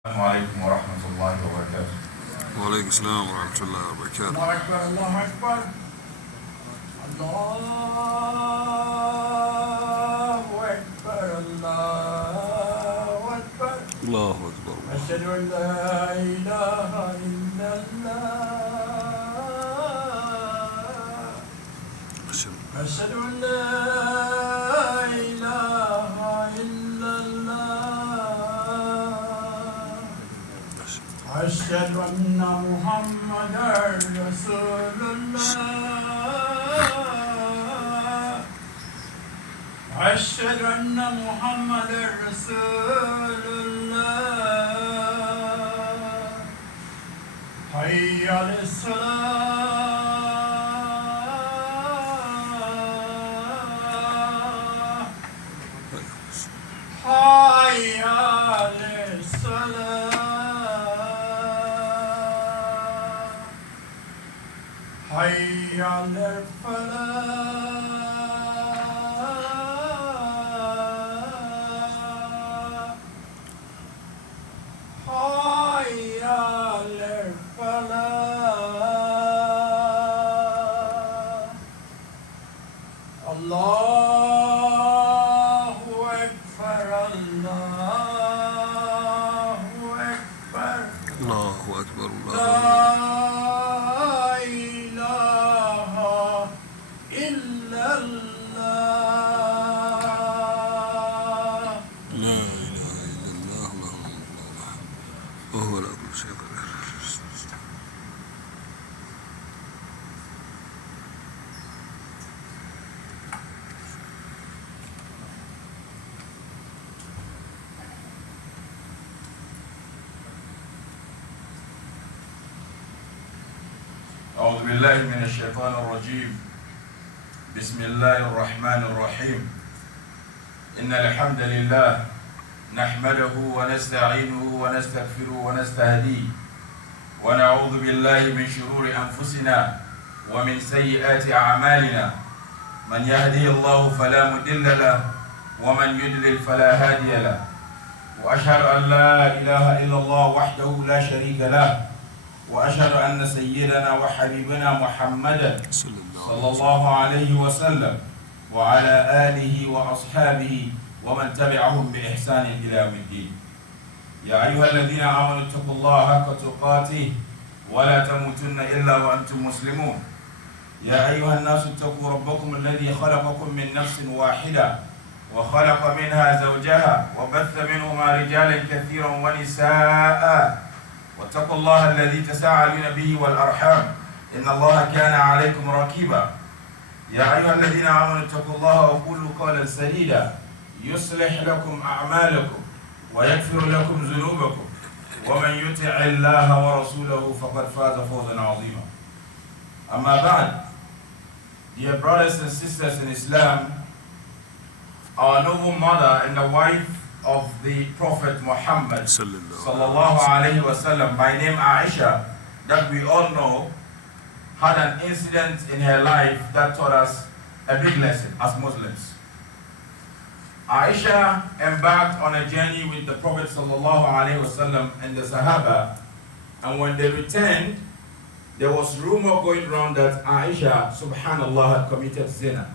السلام عليكم ورحمة الله وبركاته. وعليكم السلام ورحمة الله وبركاته. الله أكبر الله أكبر الله أكبر الله أكبر الله أكبر. أشهد أن لا إله إلا الله أشهد أن لا إله إلا الله أشهد أن محمدا رسول الله أشهد أن محمدا رسول الله حي على الصلاة حي على الصلاة حي على الفلاح حي على الفلاح الله أكبر الله أكبر الله أكبر. الله لا إله إلا الله لا إله إلا الله محمد رسول الله وهو على كل شيء قدير. أعوذ بالله من الشيطان الرجيم. بسم الله الرحمن الرحيم. إن الحمد لله نحمده ونستعينه ونستغفره ونستهديه ونعوذ بالله من شرور أنفسنا ومن سيئات أعمالنا. من يهده الله فلا مضل له ومن يضلل فلا هادي له. وأشهد أن لا إله إلا الله وحده لا شريك له. وأشهد أن سيدنا وحبيبنا محمدا صلى الله عليه وسلم وعلى آله وأصحابه ومن تبعهم بإحسان إلى يوم الدين. يا أيها الذين آمنوا اتقوا الله حق تقاته ولا تموتن إلا وأنتم مسلمون. يا أيها الناس اتقوا ربكم الذي خلقكم من نفس واحدة وخلق منها زوجها وبث منهما رجالا كثيرا ونساء واتقوا الله الذي تساءلون به والأرحام إن الله كان عليكم رقيبا. يا أيها الذين آمنوا اتقوا الله وقولوا قولا سديدا يصلح لكم أعمالكم ويغفر لكم ذنوبكم ومن يطع الله ورسوله فقد فاز فوزا عظيما. أما بعد, dear brothers and sisters in Islam, our noble mother and the wife of the Prophet Muhammad sallallahu alayhi wasallam, by name Aisha, that we all know, had an incident in her life that taught us a big lesson as Muslims. Aisha embarked on a journey with the Prophet sallallahu alayhi wasallam and the Sahaba, and when they returned, there was rumor going around that Aisha, subhanallah, had committed zina.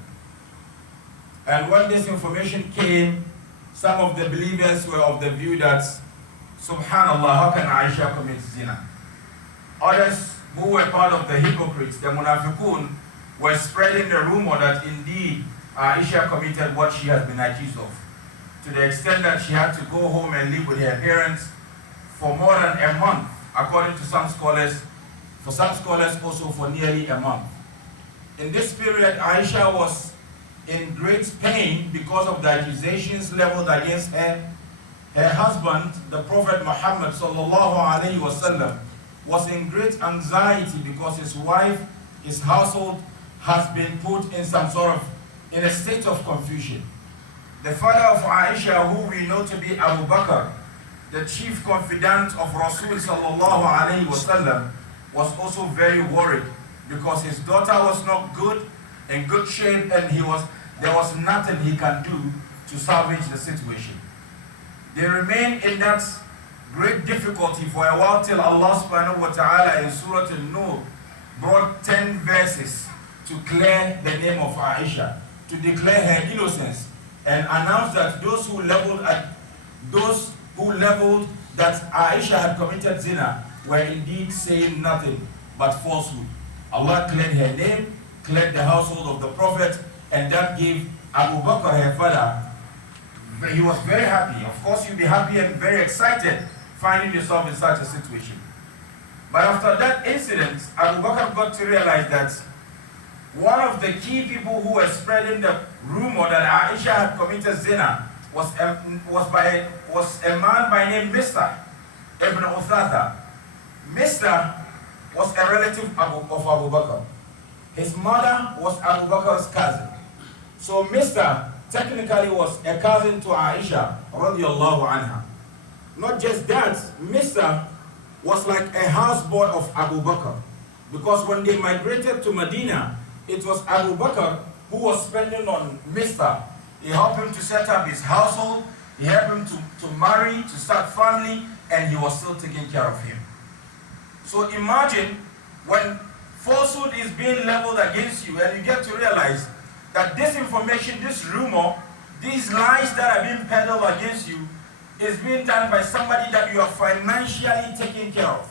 And when this information came, some of the believers were of the view that, subhanallah, how can Aisha commit zina? Others who were part of the hypocrites, the munafiqun, were spreading the rumor that indeed Aisha committed what she has been accused of, to the extent that she had to go home and live with her parents for more than a month, according to some scholars, for some scholars also for nearly a month. In this period, Aisha was in great pain because of the accusations leveled against her. Her husband, the Prophet Muhammad sallallahu alaihi wasallam, was in great anxiety because his wife, his household, has been put in in a state of confusion. The father of Aisha, who we know to be Abu Bakr, the chief confidant of Rasul sallallahu alaihi wasallam, was also very worried because his daughter was not good, in good shape, and there was nothing he can do to salvage the situation. They remained in that great difficulty for a while till Allah subhanahu wa ta'ala in Surah An-Nur brought 10 verses to clear the name of Aisha, to declare her innocence, and announce that those who leveled that Aisha had committed zina were indeed saying nothing but falsehood. Allah cleared her name, cleared the household of the Prophet, and that gave Abu Bakr, her father, he was very happy. Of course, you'll be happy and very excited finding yourself in such a situation. But after that incident, Abu Bakr got to realize that one of the key people who were spreading the rumor that Aisha had committed zina was a man by name Mr. Ibn Uthatha. Mr. was a relative of Abu Bakr. His mother was Abu Bakr's cousin. So Mr. technically was a cousin to Aisha radiallahu anha. Not just that, Mr. was like a houseboy of Abu Bakr. Because when they migrated to Medina, it was Abu Bakr who was spending on Mr. He helped him to set up his household, he helped him to marry, to start family, and he was still taking care of him. So imagine when falsehood is being leveled against you and you get to realize that this information, this rumor, these lies that are being peddled against you is being done by somebody that you are financially taking care of,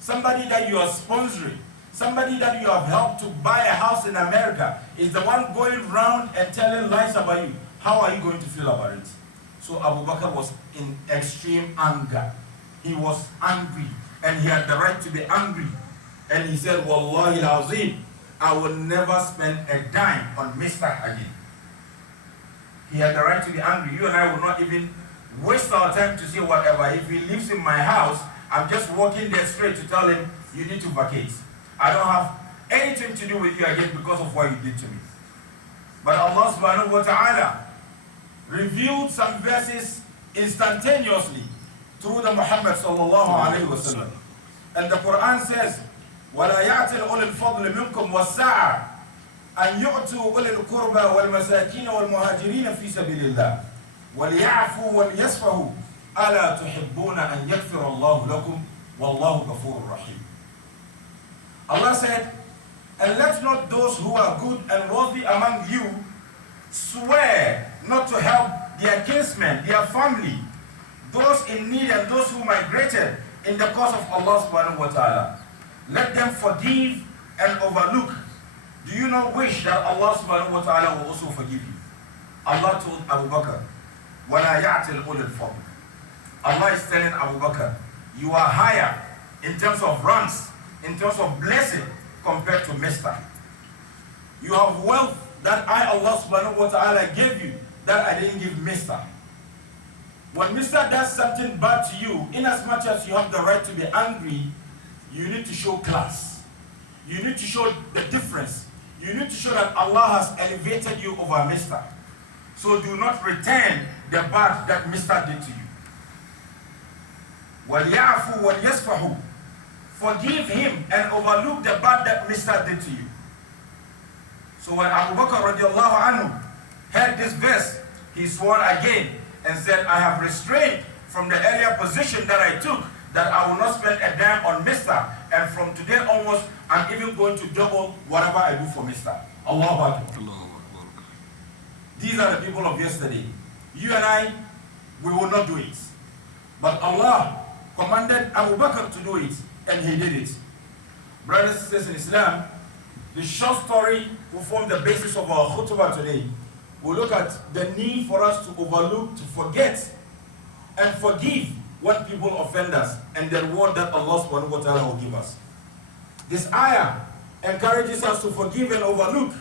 somebody that you are sponsoring, somebody that you have helped to buy a house in America is the one going around and telling lies about you. How are you going to feel about it? So Abu Bakr was in extreme anger. He was angry, and he had the right to be angry. And he said, Wallahi al-Azim, I will never spend a dime on Mr. again. He had the right to be angry. You and I will not even waste our time to say whatever. If he lives in my house, I'm just walking there straight to tell him, you need to vacate. I don't have anything to do with you again because of what you did to me. But Allah subhanahu wa ta'ala revealed some verses instantaneously through the Muhammad sallallahu alayhi wa sallam. And the Quran says, وَلَا يَعْتِلْ أُولِي الْفَضْلِ مِنْكُمْ وَالسَّعَةِ أَنْ يُؤْتُوا أُولِي الْقُرْبَى وَالْمَسَاكِينَ وَالْمُهَاجِرِينَ فِي سَبِيلِ اللَّهِ وَلْيَعْفُوا وَلْيَصْفَحُوا أَلَا تُحِبُّونَ أَنْ يَغْفِرَ اللَّهُ لَكُمْ وَاللَّهُ غَفُورٌ رَحِيمٌ. Allah said, and let not those who are good and worthy among you swear not to help their kinsmen, their family, those in need and those who migrated in the cause of Allah subhanahu wa ta'ala. Let them forgive and overlook. Do you not wish that Allah subhanahu wa ta'ala will also forgive you? Allah told Abu Bakr, وَلَا يَعْتِلْ أُولِي الْفَضْلِ. Allah is telling Abu Bakr, you are higher in terms of ranks, in terms of blessing compared to Mr. You have wealth that I, Allah subhanahu wa ta'ala, gave you that I didn't give Mr. When Mr. does something bad to you, in as much as you have the right to be angry, you need to show class. You need to show the difference. You need to show that Allah has elevated you over Mr. So do not return the bad that Mr. did to you. وَلْيَعْفُوا وَلْيَصْفَحُوا. Forgive him and overlook the bad that Mr. did to you. So when Abu Bakr radiallahu anhu heard this verse, he swore again and said, I have restrained from the earlier position that I took, that I will not spend a dime on Mr. And from today onwards, I'm even going to double whatever I do for Mr. Allahu Akbar. These are the people of yesterday. You and I, we will not do it. But Allah commanded Abu Bakr to do it, and he did it. Brothers and sisters in Islam, the short story will form the basis of our khutbah today. We'll look at the need for us to overlook, to forget, and forgive when people offend us, and the reward that Allah subhanahu wa ta'ala will give us. This ayah encourages us to forgive and overlook.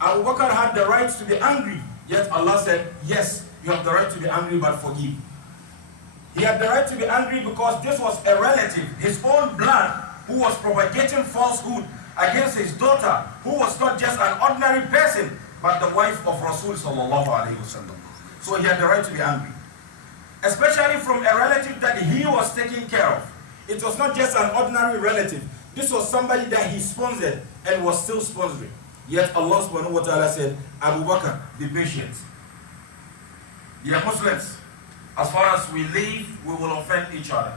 Abu Bakr had the right to be angry, yet Allah said, yes, you have the right to be angry, but forgive. He had the right to be angry because this was a relative, his own blood, who was propagating falsehood against his daughter, who was not just an ordinary person, but the wife of Rasul sallallahu alayhi wasallam. So he had the right to be angry. Especially from a relative that he was taking care of. It was not just an ordinary relative. This was somebody that he sponsored and was still sponsoring. Yet Allah subhanahu wa ta'ala said, Abu Bakr, be patient. Dear Muslims, As far as we live, we will offend each other.